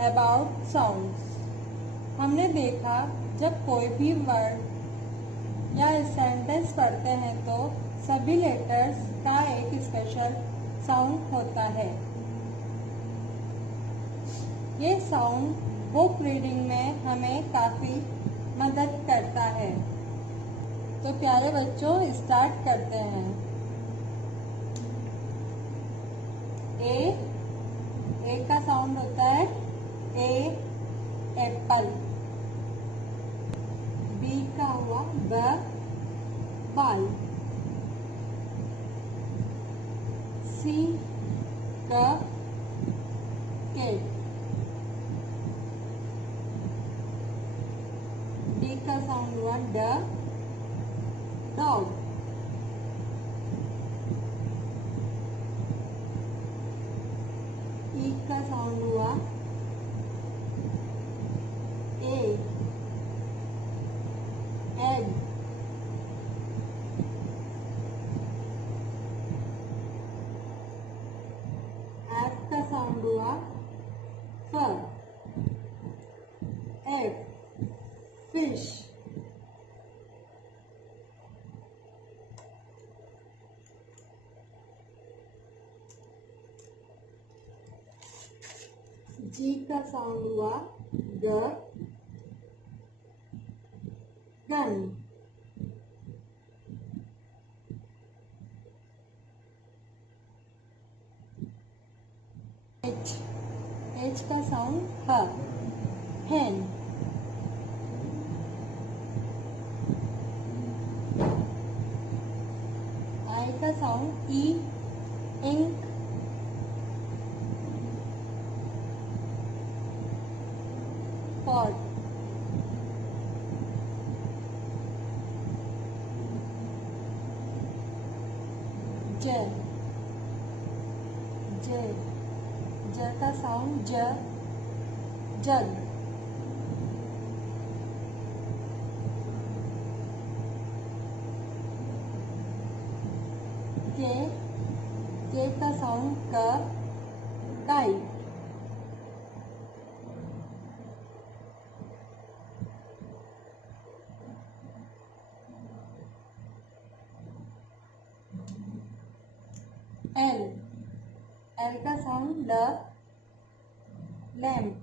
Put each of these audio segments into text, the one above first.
About sounds. हमने देखा जब कोई भी वर्ड या सेंटेंस पढ़ते हैं तो सभी लेटर्स का एक स्पेशल साउंड होता है। ये साउंड बुक रीडिंग में हमें काफ़ी मदद करता है। तो प्यारे बच्चों, स्टार्ट करते हैं। ए का साउंड होता है ए, एप्पल। बी का हुआ ब, बाल। सी का केट। डी का साउंड हुआ ड, डॉग। ई का साउंड हुआ ए, एग। एफ का साउंड हुआ फ, एग, फिश। जी का साउंड हुआ ग, गन। एच का साउंड ह, hen। आई का साउंड ई, इंक। पॉट। ज का साउंड ज, जग। के का साउंड क, काइट। एल का साउंड ल, लैम्प।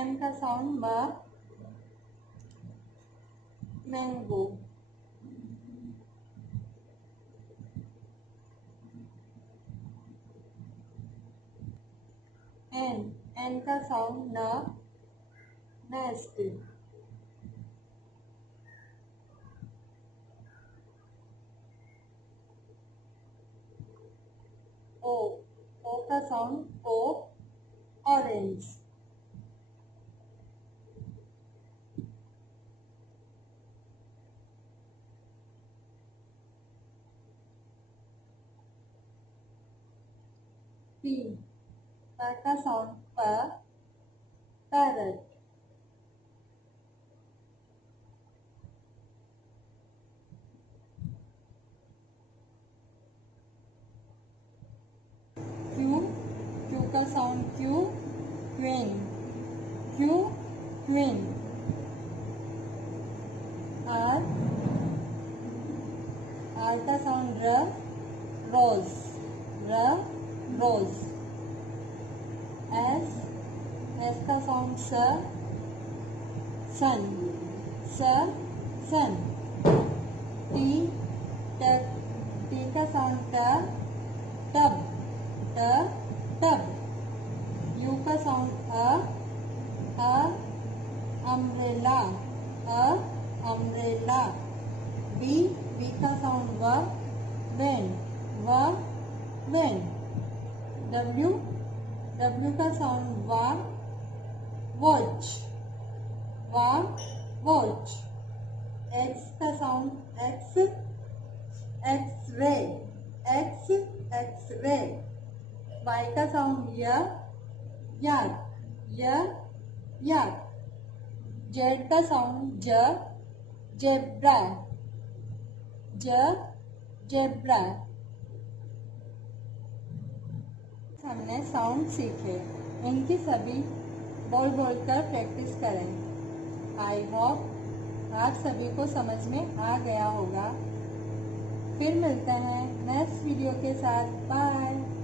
एम का साउंड म, मैंगो। एन का साउंड न, नेस्ट। ओ का साउंड ओ, ऑरेंज। पी का साउंड प, पैरट। क्यू का sound Q, queen. Queen. R का साउंड र, रोज। रोज। एस का साउंड स, सन। सन। टी का साउंड ट, टब। टब। यू का साउंड अ, अम्ब्रेला। अम्ब्रेला। वी का साउंड व, वेन। वेन। डब्ल्यू का साउंड वा, वॉच। वॉच। एक्स का sound X, x-ray. X-ray. Y का साउंड याक। जेड का साउंड जेब्रा। जेब्रा। हमने साउंड सीखे, इनकी सभी बोल बोलकर प्रैक्टिस करें। आई होप आप सभी को समझ में आ गया होगा। फिर मिलते हैं नेक्स्ट वीडियो के साथ। बाय।